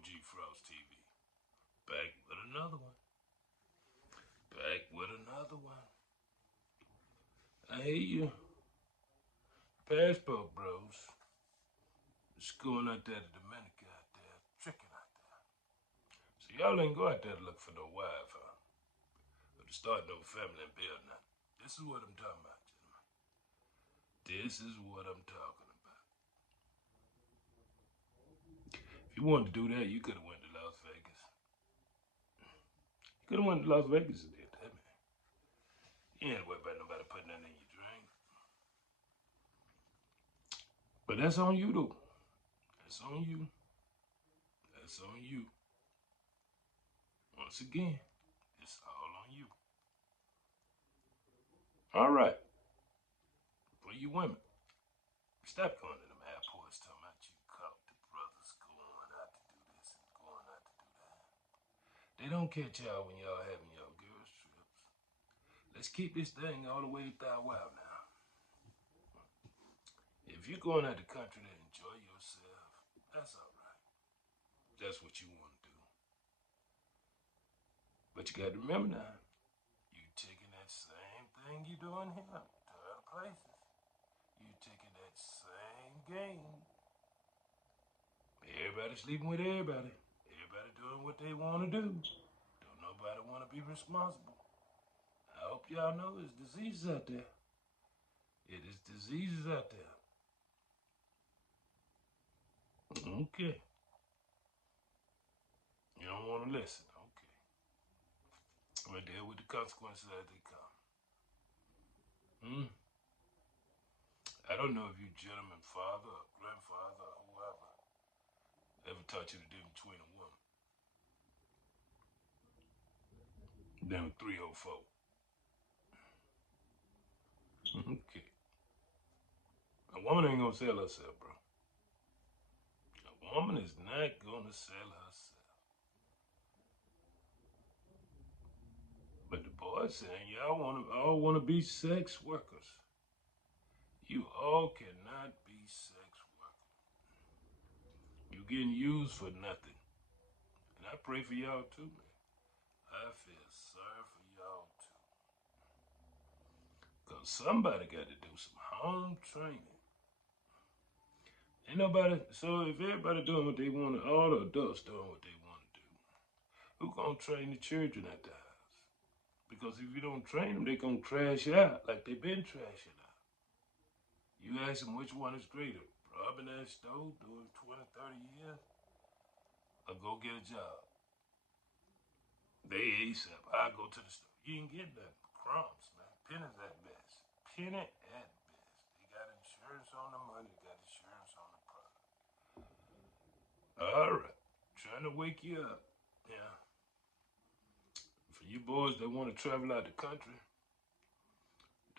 OG Frost TV. Back with another one. Back with another one. I hear you. Passport bros. It's going out there to Dominica out there, tricking out there. So y'all ain't go out there to look for no wife, huh? Or to start no family and build nothing. This is what I'm talking about, gentlemen. This is what I'm talking about. If you wanted to do that, you could have went to Las Vegas. You could have went to Las Vegas and did that, man. You ain't worried about nobody putting that in your drink. But that's on you, though. That's on you. That's on you. Once again, it's all on you. All right. For you women, stop going to them airports talking about you caught the brothers going out to do this and going out to do that. They don't catch y'all when y'all having your girls trips. Let's keep this thing all the way thou wow now. If you're going out the country to enjoy yourself, that's all right. That's what you want to do. But you got to remember now, you taking that same thing you doing here to other places. You taking that same game. Everybody sleeping with everybody. Everybody doing what they want to do. Don't nobody want to be responsible. I hope y'all know there's diseases out there. It is diseases out there. Okay. You don't want to listen. Okay. I'm going to deal with the consequences as they come. I don't know if you gentleman father or grandfather or whoever ever taught you the difference between a woman. Then 304. Okay. A woman ain't gonna sell herself, bro. A woman is not gonna sell herself. But the boys saying y'all all wanna be sex workers. You all cannot be sex workers. You getting used for nothing. And I pray for y'all too, man. I feel sorry for y'all too. Cause somebody got to do some home training. Ain't nobody, so if everybody doing what they want, all the adults doing what they want to do, who gonna train the children at the house? Because if you don't train them, they gonna crash out like they been trashing out. You ask them which one is greater, robbing that stove doing 20, 30 years, or go get a job. They ASAP. I go to the store. You ain't get that crumbs, man. Pennies at best. Penny at best. They got insurance on the money. They got insurance on the product. All right. Trying to wake you up. Yeah. For you boys that want to travel out the country,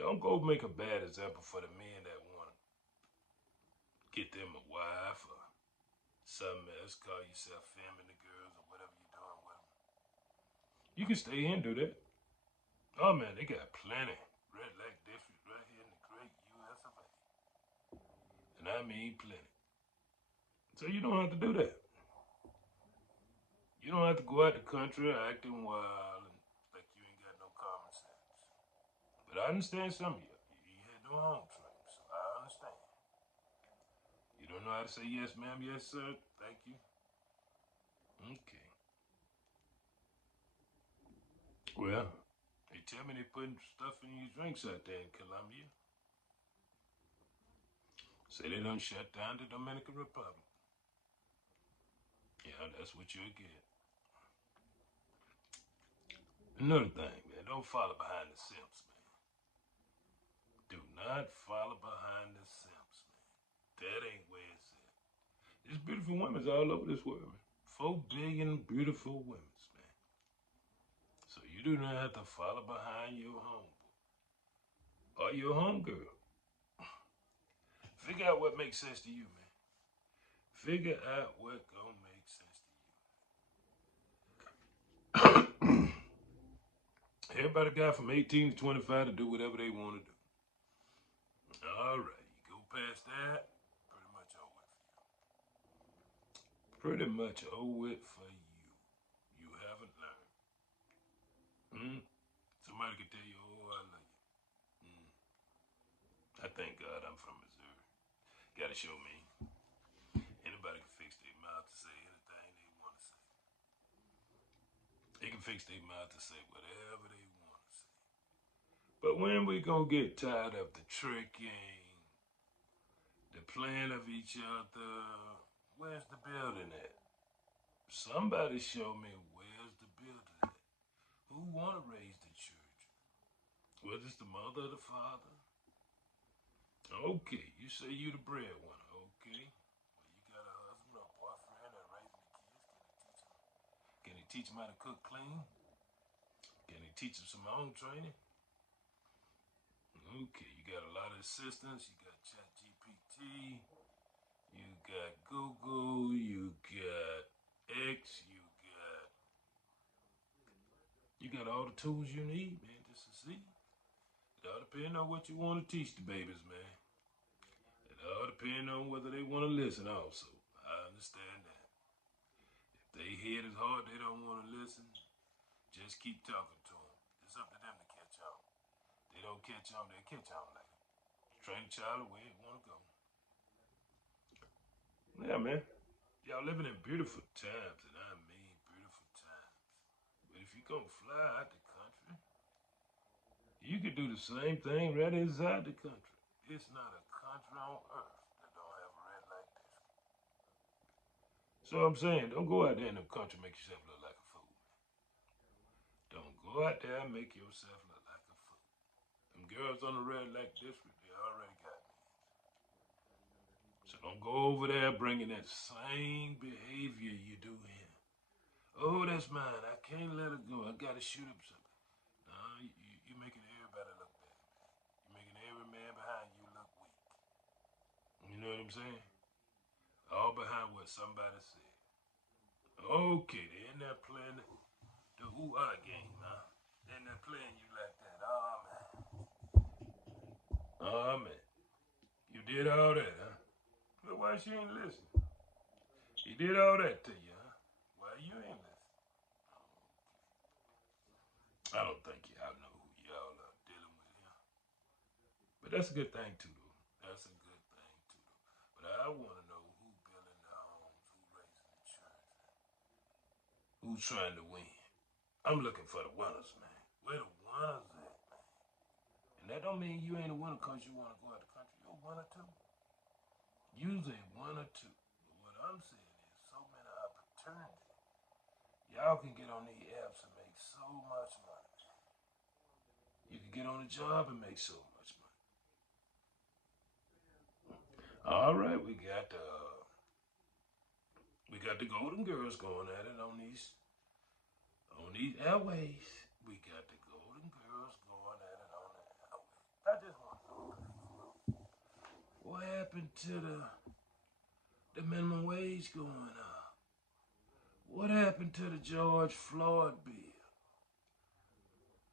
don't go make a bad example for the men that want to get them a wife or something else. Call yourself feminine girls or whatever you're doing with them. You can stay here and do that. Oh man, they got plenty. Red Lake District right here in the great US of A. And I mean plenty. So you don't have to do that. You don't have to go out the country acting wild and like you ain't got no common sense. But I understand some of you. You had no home training, so I understand. You don't know how to say yes, ma'am, yes, sir, thank you. Okay. Well, they tell me they putting stuff in your drinks out there in Colombia. Say they done shut down the Dominican Republic. Yeah, that's what you'll get. Another thing, man, don't follow behind the simps, man. Do not follow behind the simps, man. That ain't where it's at. There's beautiful women all over this world, man. 4 billion beautiful women, man. So you do not have to follow behind your homeboy or your homegirl. Figure out what makes sense to you, man. Figure out what gonna make sense to you. Everybody got from 18 to 25 to do whatever they want to do. All right, you go past that, pretty much over for you. pretty much owe it for you. You haven't learned. Somebody could tell you, oh, I love you. I thank God I'm from Missouri. Gotta show me. Anybody can fix their mouth to say anything they want to say. They can fix their mouth to say whatever they want to say. But when we gonna get tired of the tricking, the playing of each other, where's the building at? Somebody show me where's the building at. Who wanna raise the children? Whether it's the mother or the father? Okay, you say you the breadwinner. Okay. Well, you got a husband or boyfriend that raising the kids. Can he teach them how to cook clean? Can he teach them some home training? Okay, you got a lot of assistants. You got ChatGPT. You got Google. You got X. You got all the tools you need, man, just to see. It all depends on what you want to teach the babies, man. It all depends on whether they want to listen also. I understand that. If they head is hard, they don't want to listen, just keep talking to them. It's up to them to catch on. They don't catch on, they catch on later. Train the child the way it want to go. Yeah, man. Y'all living in beautiful times, and I mean beautiful times. But if you gonna fly out the country, you could do the same thing right inside the country. It's not a country on earth that don't have a red like this. So I'm saying, don't go out there in the country and make yourself look like a fool. Don't go out there and make yourself look like a fool. Them girls on the red light district, they already got me. So don't go over there bringing that same behavior you do here. Oh, that's mine. I can't let it go. I gotta shoot up something. No, you're making everybody look bad. You're making every man behind you look weak. You know what I'm saying? All behind what somebody said. Okay, they in there playing the ooh-ah game, huh? They in there playing you like that. Oh, man. Oh, man. You did all that, huh? But why she ain't listen? He did all that to you, huh? Why you ain't listen? I don't think y'all know who y'all are dealing with here. But that's a good thing, too, though. That's a good thing, too, though. But I want to know who building the homes, who raising the children, who's trying to win. I'm looking for the winners, man. Where the winners at, man? And that don't mean you ain't a winner because you want to go out the country. You're a winner, too. You's a winner, too. But what I'm saying is so many opportunities. Y'all can get on these apps and make so much money. You can get on a job and make so much money. All right, we got the Golden Girls going at it on these airways. We got the Golden Girls going at it on the airways. I just want to know what happened to the minimum wage going up? What happened to the George Floyd bill?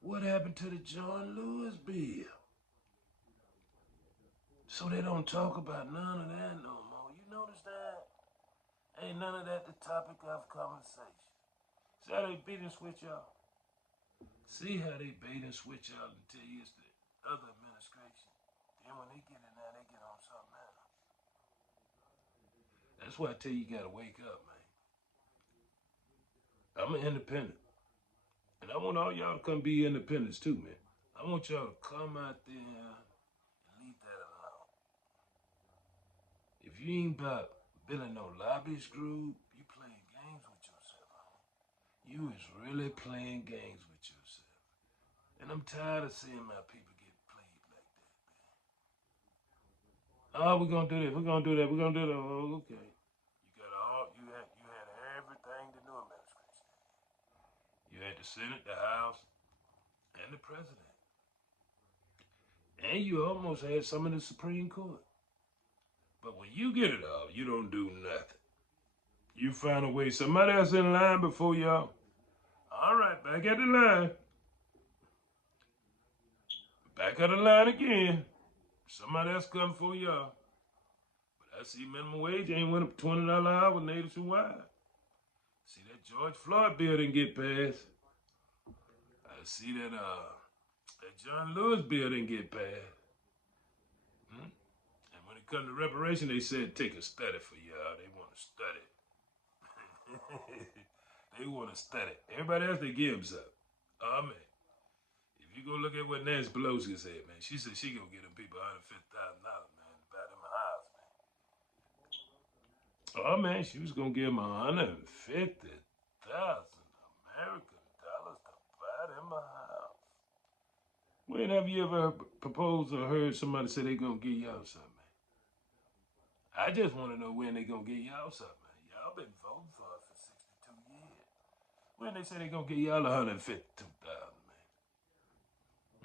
What happened to the John Lewis bill? So they don't talk about none of that no more. You notice that? Ain't none of that the topic of conversation. See how they beat and switch y'all? See how they bait and switch out and tell you it's the other administration. Then when they get in there, they get on something else. That's why I tell you gotta wake up, man. I'm an independent. And I want all y'all to come be independents too, man. I want y'all to come out there and leave that alone. If you ain't about building no lobbyist group, you playing games with yourself, homie. You is really playing games with yourself. And I'm tired of seeing my people get played like that, man. Oh, we're gonna do this, we're gonna do that, we're gonna do that. Oh, okay. You had everything the new administration. You had the Senate, the House, and the president. And you almost had some of the Supreme Court. But when you get it all, you don't do nothing. You find a way. Somebody else in line before y'all. All right, back at the line. Back at the line again. Somebody else come for y'all. But I see minimum wage ain't went up $20 an hour nationwide. See that George Floyd bill didn't get passed. I see that that John Lewis bill didn't get passed. Hmm? And when it comes to reparation, they said take a study for y'all. They want to study. They want to study. Everybody else they give something. Oh man. If you go look at what Nancy Pelosi said, man, she said she gonna get them people $150,000, man, to buy them a house, man. Oh man, she was gonna give them $150,000 American dollars to buy them a house. When have you ever proposed or heard somebody say they gonna give y'all something, man? I just want to know when they gonna give y'all something, man. Y'all been voting for us for 62 years. When they say they gonna give y'all $152,000,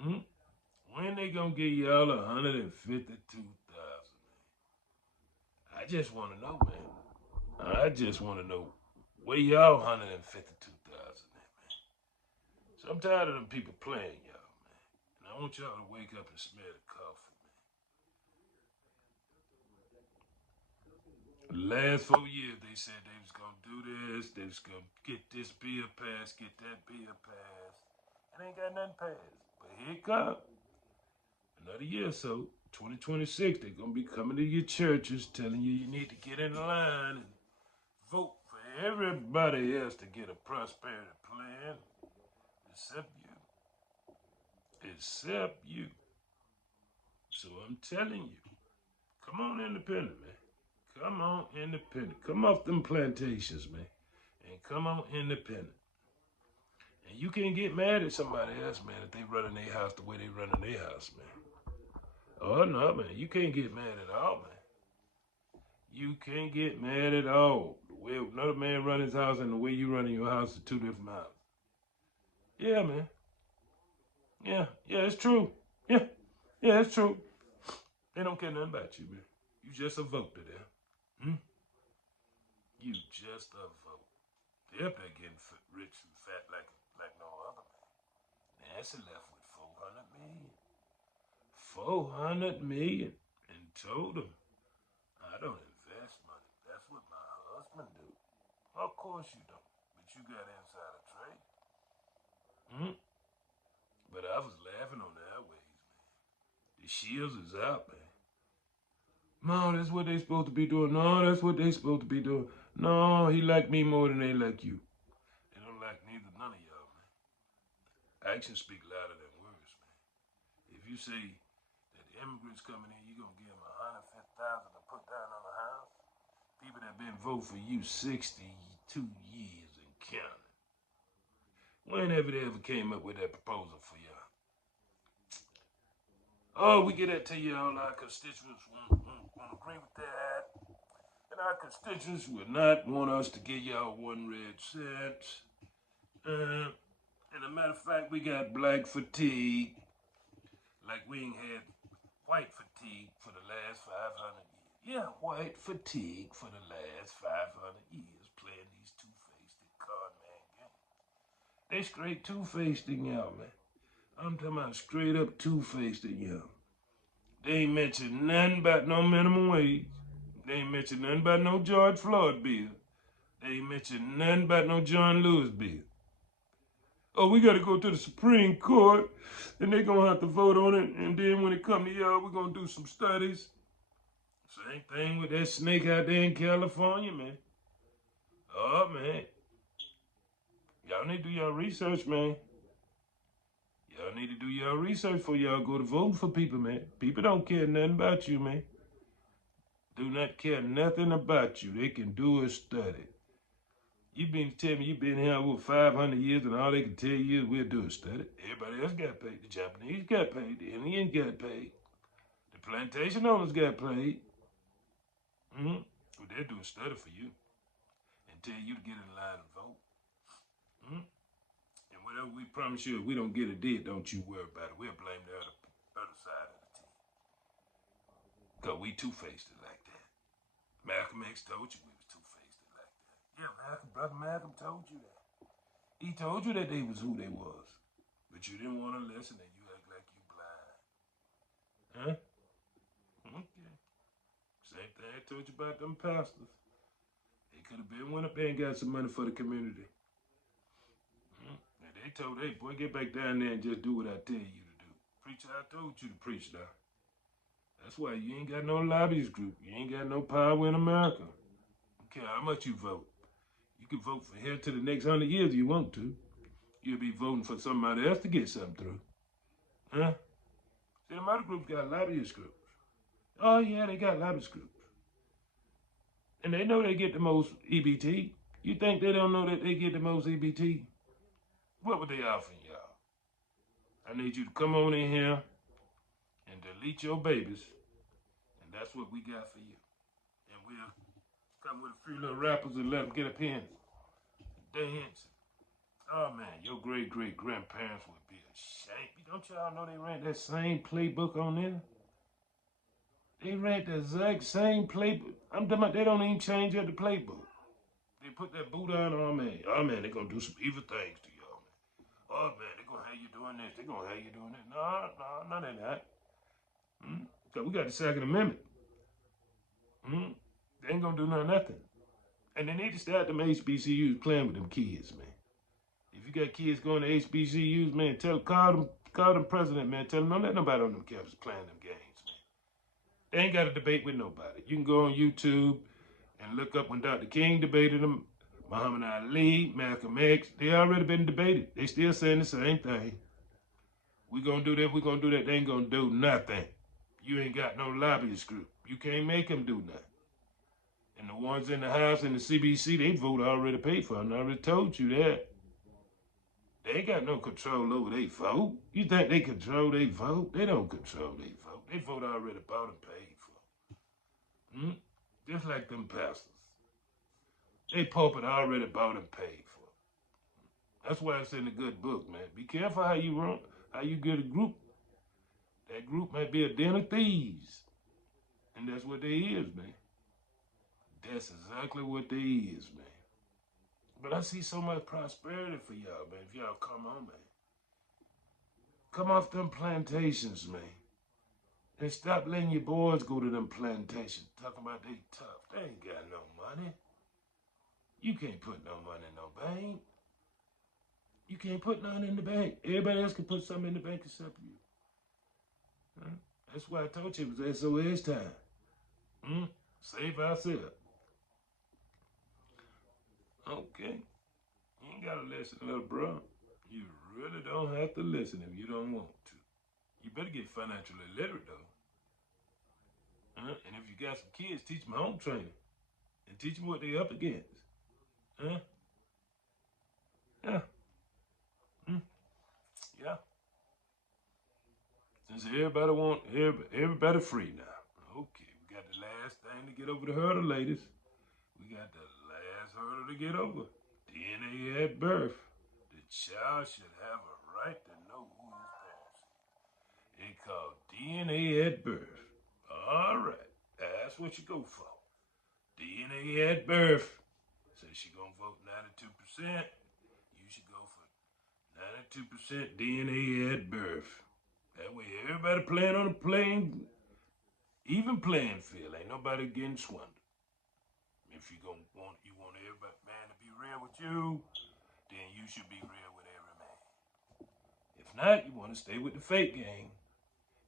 man? Hmm? When they gonna give y'all $152,000, man? I just want to know, man. I just want to know where y'all $152,000 at, man. So I'm tired of them people playing y'all, man. And I want y'all to wake up and smell the coffee, man. The last 4 years, they said they was gonna do this, they was gonna get this bill passed, get that bill passed. And ain't got nothing passed. But here it comes. Another year or so, 2026, they're gonna be coming to your churches telling you you need to get in line and vote for everybody else to get a prosperity plan, except you. Except you. So I'm telling you, come on independent, man. Come on independent. Come off them plantations, man. And come on independent. And you can't get mad at somebody else, man, if they running their house the way they running their house, man. Oh no, man. You can't get mad at all, man. You can't get mad at all. The way another man run his house and the way you running your house are two different houses. Yeah, man. Yeah, it's true. Yeah, it's true. They don't care nothing about you, man. You just a vote to them. Hmm? You just a vote. They're up there getting rich and fat like no other man. Nancy left with 400 million. 400 million. And told him, I don't invest money. That's what my husband do. Of course you don't. But you got inside a trade. Hmm? But I was laughing on the airways, man. The shields is out, man. No, that's what they supposed to be doing. No, that's what they supposed to be doing. No, he like me more than they like you. They don't like neither none of y'all, man. Actions speak louder than words, man. If you say that the immigrants coming in, you gonna give them $150,000 to put down on a house. People that been voting for you 62 years and counting. Whenever they ever came up with that proposal for y'all. Oh, we get that to you, all our constituents won't agree with that. And our constituents would not want us to give y'all 1 red cent. And a matter of fact, we got black fatigue. Like we ain't had white fatigue for the last 500 years. Yeah, white fatigue for the last 500 years playing these two-faced con man games. They straight two-faced in y'all, man. I'm talking about straight up two-faced in y'all. They ain't mentioned nothing about no minimum wage. They ain't mentioned nothing about no George Floyd bill. They ain't mentioned nothing about no John Lewis bill. Oh, we got to go to the Supreme Court, and they're going to have to vote on it, and then when it come to y'all, we're going to do some studies. Same thing with that snake out there in California, man. Oh, man. Y'all need to do y'all research, man. Y'all need to do y'all research before y'all go to voting for people, man. People don't care nothing about you, man. Do not care nothing about you. They can do a study. You been telling me you been here over 500 years and all they can tell you is we'll do a study. Everybody else got paid. The Japanese got paid. The Indians got paid. The plantation owners got paid. But they'll do a study for you and tell you to get in line and vote. And whatever we promise you, if we don't get it did, don't you worry about it. We'll blame the other side of the team. Because we two-faced it like that. Malcolm X told you we was two-faced it like that. Yeah, Brother Malcolm told you that. He told you that they was who they was. But you didn't want to listen and you act like you blind. Huh? Okay. Same thing I told you about them pastors. They could have been went up there and got some money for the community. And they told, hey, boy, get back down there and just do what I tell you to do. Preacher, I told you to preach now. That's why you ain't got no lobbyist group. You ain't got no power in America. I don't care how much you vote. You can vote for here to the next 100 years if you want to. You'll be voting for somebody else to get something through. Huh? See, them other groups got lobbyist groups. Oh, yeah, they got lobbyist groups. And they know they get the most EBT. You think they don't know that they get the most EBT? What would they offering y'all? I need you to come on in here and delete your babies. And that's what we got for you. And we'll come with a few little rappers and let them get a pen. Dance. Oh, man, your great-great-grandparents would be ashamed. Don't y'all know they ran that same playbook on there? They ran the exact same playbook. I'm talking about they don't even change up the playbook. They put that boot on, oh man, they're gonna do some evil things to y'all, man. Oh man, they're gonna have you doing this, they're gonna have you doing that. No, none of that. Cause we got the Second Amendment. They ain't gonna do nothing. And they need to start them HBCUs playing with them kids, man. If you got kids going to HBCUs, man, call them president, man. Tell them don't let nobody on them campuses playing them games, man. They ain't got to debate with nobody. You can go on YouTube and look up when Dr. King debated them, Muhammad Ali, Malcolm X. They already been debated. They still saying the same thing. We gonna do that, we gonna do that. They ain't gonna do nothing. You ain't got no lobbyist group. You can't make them do nothing. And the ones in the House and the CBC, they vote already paid for. I already told you that. They ain't got no control over their vote. You think they control their vote? They don't control their vote. They vote already bought and paid for. Just like them pastors. They pulpit already bought and paid for. That's why it's in the good book, man. Be careful how you run, how you get a group. That group might be a den of thieves. And that's what they is, man. That's exactly what they is, man. But I see so much prosperity for y'all, man. If y'all come on, man. Come off them plantations, man. And stop letting your boys go to them plantations talking about they tough. They ain't got no money. You can't put no money in no bank. You can't put nothing in the bank. Everybody else can put something in the bank except you. Huh? That's why I told you it was SOS time. Save ourselves. Okay. You ain't got to listen, little bro. You really don't have to listen if you don't want to. You better get financially literate, though. And if you got some kids, teach them home training. And teach them what they up against. Yeah. Yeah. Since everybody free now. Okay, we got the last thing to get over the hurdle, ladies. We got the last hurdle to get over. DNA at birth. The child should have a right to know who his parents are. It's called DNA at birth. All right, that's what you go for. DNA at birth. Say she gonna vote 92%. You should go for 92% DNA at birth. That way everybody playing on the even playing field. Ain't nobody getting swindled. If you want everybody man to be real with you, then you should be real with every man. If not, you want to stay with the fake game.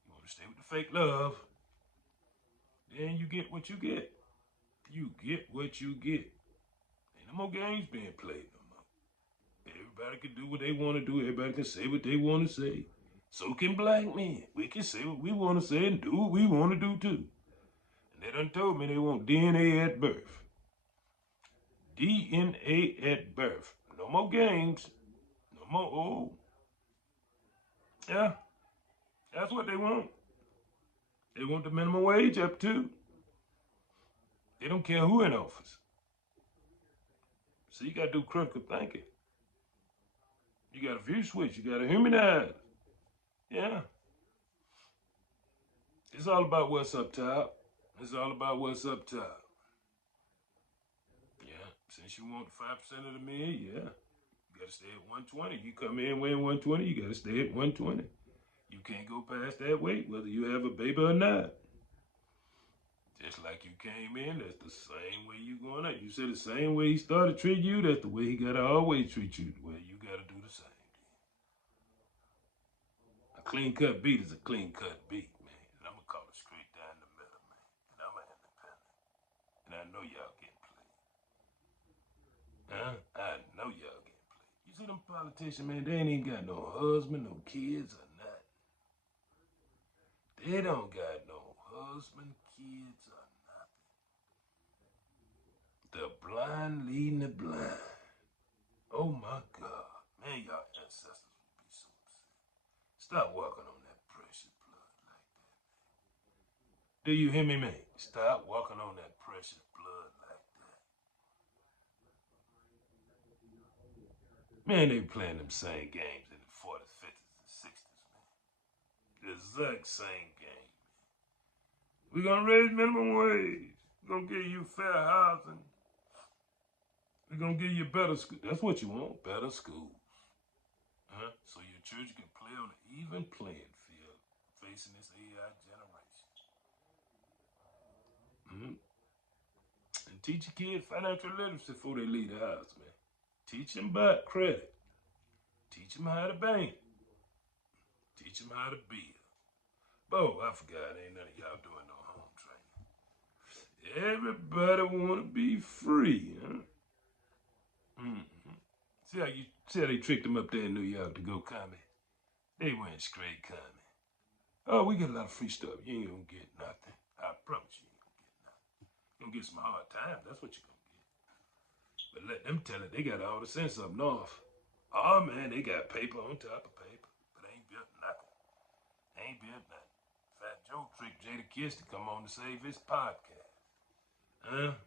You want to stay with the fake love. Then you get what you get. You get what you get. Ain't no more games being played no more. Everybody can do what they want to do. Everybody can say what they want to say. So can black men. We can say what we want to say and do what we want to do too. And they done told me they want DNA at birth. DNA at birth. No more games. No more, Yeah. That's what they want. They want the minimum wage up too. They don't care who in office. So you gotta do critical thinking. You gotta view switch. You gotta humanize. Yeah. It's all about what's up top. It's all about what's up top. Yeah. Since you want 5% of the men, yeah. You gotta stay at 120. You come in weighing 120, you gotta stay at 120. You can't go past that weight, whether you have a baby or not. Just like you came in, that's the same way you going out. You said the same way he started treating you, that's the way he gotta always treat you. The way you gotta do the same. A clean cut beat is a clean cut beat, man. And I'm gonna call it straight down the middle, man. And I'm an independent. And I know y'all getting played. Huh? I know y'all getting played. You see them politicians, man, they ain't even got no husband, no kids, or nothing. They don't got no husband, kids, or nothing. The blind leading the blind. Oh my God. Man, y'all ancestors would be so upset. Stop walking on that precious blood like that. Do you hear me, man? Stop walking on that precious blood like that. Man, they playing them same games in the 40s, 50s, and 60s, man. The exact same game. We're gonna raise minimum wage. We're gonna give you fair housing. We're gonna give you better school. That's what you want, better schools. Huh? So your children can play on an even playing field facing this AI generation. Mm-hmm. And teach your kids financial literacy before they leave the house, man. Teach them about credit. Teach them how to bank. Teach them how to build. Oh, I forgot, ain't none of y'all doing no home training. Everybody want to be free, huh? Mm-hmm. See how they tricked them up there in New York to go comedy? They went straight comedy. Oh, we get a lot of free stuff. You ain't gonna get nothing. I promise you ain't gonna get nothing. You're gonna get some hard times. That's what you're gonna get. But let them tell it. They got all the sense up north. Oh man, they got paper on top of paper, but they ain't built nothing. They ain't built nothing. Fat Joe tricked Jadakiss to come on to save his podcast. Huh?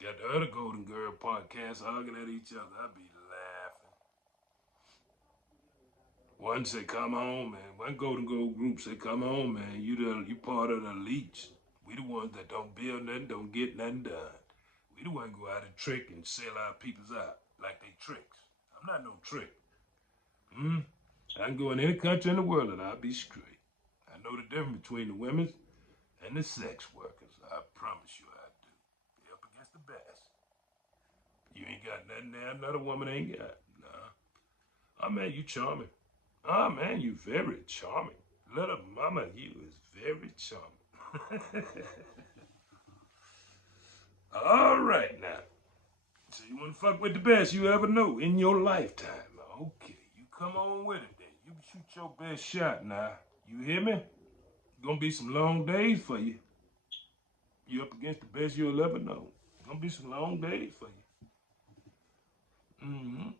Got the other Golden Girl podcast arguing at each other. I be laughing. One say, "Come on, man." One Golden Girl group say, "Come on, man. You part of the elites. We the ones that don't build nothing, don't get nothing done. We the ones go out and trick and sell our peoples out like they tricks. I'm not no trick. Hmm? I can go in any country in the world and I'll be straight. I know the difference between the women and the sex workers. I promise you I do. They're up against the best. You ain't got nothing there another woman ain't got. Nah. Oh man, you charming. Oh man, you very charming. Little mama, you is very charming. All right now. So you want to fuck with the best you ever know in your lifetime. Okay, you come on with it then. You shoot your best shot now. You hear me? Gonna be some long days for you. You up against the best you'll ever know. Gonna be some long days for you. Mm-hmm.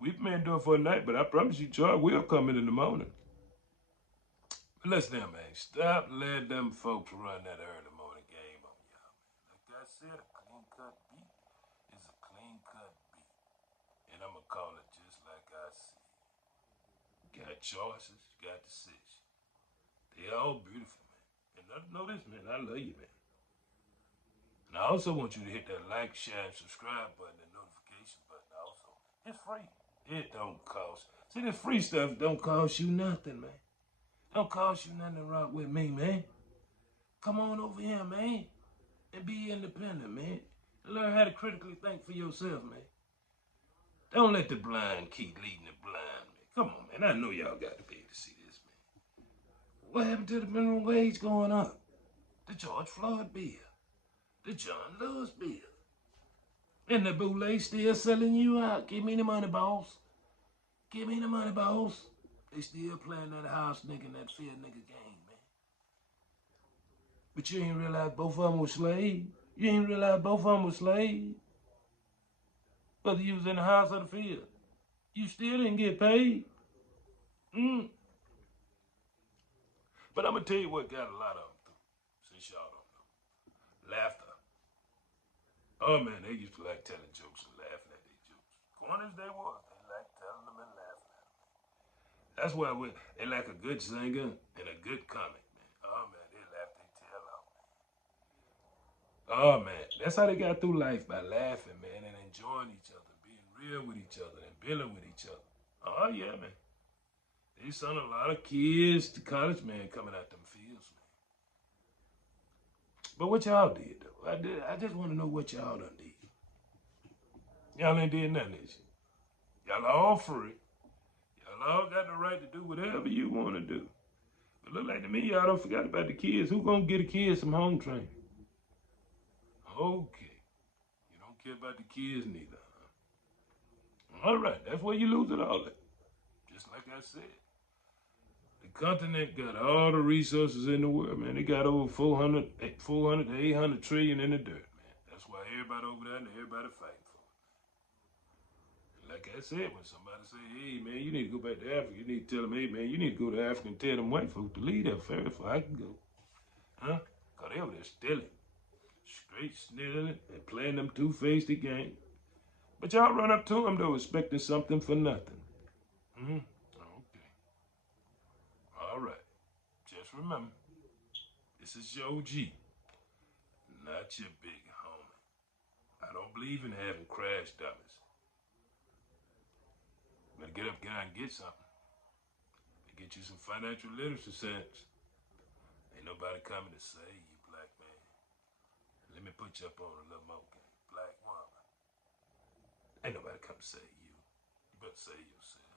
We've been doing for a night, but I promise you, Charlie will come in the morning. But listen, man, stop letting them folks run that early morning game on y'all, man. Like I said, a clean cut beat is a clean cut beat. And I'm gonna call it just like I see. You got choices, you got decisions. They all beautiful, man. And know this, man, I love you, man. And I also want you to hit that like, share, and subscribe button and notification button also. It's free. It don't cost. See, this free stuff don't cost you nothing, man. Don't cost you nothing to rock with me, man. Come on over here, man, and be independent, man. And learn how to critically think for yourself, man. Don't let the blind keep leading the blind, man. Come on, man. I know y'all got to be able to see this, man. What happened to the minimum wage going up? The George Floyd bill. The John Lewis bill. And the boule still selling you out. Give me the money, boss. Give me the money, boss. They still playing that house nigga and that fear nigga game, man. But you ain't realize both of them were slaves. You ain't realize both of them were slaves. Whether you was in the house or the field. You still didn't get paid. But I'm going to tell you what got a lot of them through, since y'all don't know. Laughter. Oh, man, they used to like telling jokes and laughing at their jokes. Corny as they were, they like telling them and laughing at them. That's why they like a good singer and a good comic, man. Oh, man, they laugh their tail off, man. Oh, man, that's how they got through life, by laughing, man, and enjoying each other, being real with each other, and building with each other. Oh, yeah, man. They sent a lot of kids to college, man, coming out them fields, man. But what y'all did though? I just want to know what y'all done did. Y'all ain't did nothing this year. Y'all all free. Y'all all got the right to do whatever you want to do. But look like to me, y'all don't forget about the kids. Who gonna get the kids some home training? Okay. You don't care about the kids neither. Huh? All right, that's where you lose it all at. Just like I said. The continent got all the resources in the world, man. They got over 400 to 800 trillion in the dirt, man. That's why everybody over there and everybody fighting for it. Like I said, when somebody say, hey, man, you need to go back to Africa, you need to tell them, hey, man, you need to go to Africa and tell them white folks to leave there first before I can go. Huh? Because they over there stealing. Straight stealing and playing them two-faced game. But y'all run up to them, though, expecting something for nothing. Hmm? Okay. All right. Just remember, this is your OG, not your big homie. I don't believe in having crash dummies. Better get up, get out, and get something. Get you some financial literacy sense. Ain't nobody coming to save you, black man. Let me put you up on a little more game. Black woman. Ain't nobody come to save you. You better save yourself.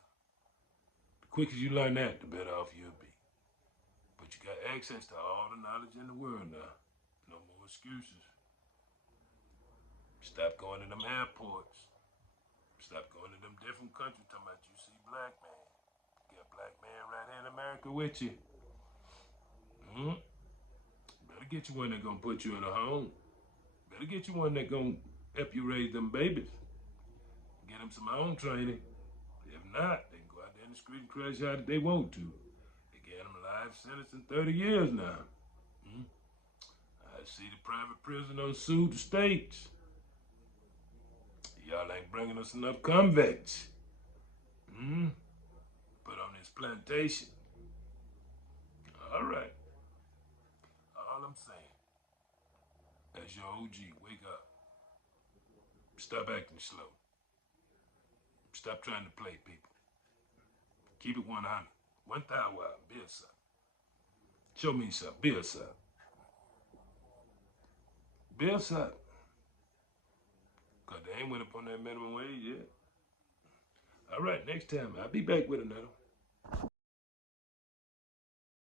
The quicker you learn that, the better off you'll be. But you got access to all the knowledge in the world now. No more excuses. Stop going to them airports. Stop going to them different countries talking about you see black man. You got black man right here in America with you. Hmm? Better get you one that's gonna put you in a home. Better get you one that's gonna help you raise them babies. Get them some home training. If not, they can go out there in the street and crash out if they want to. They get them a life sentence in 30 years now. Hmm? I see the private prison on sue the states. Y'all ain't bringing us enough convicts. Hmm? Put on this plantation. All right. All I'm saying, as your OG, wake up. Stop acting slow. Stop trying to play people. Keep it 100. 1,000 wild. Be a son. Show me something. Be a son. Be a son. Because they ain't went up on that minimum wage yet. All right, next time I'll be back with another.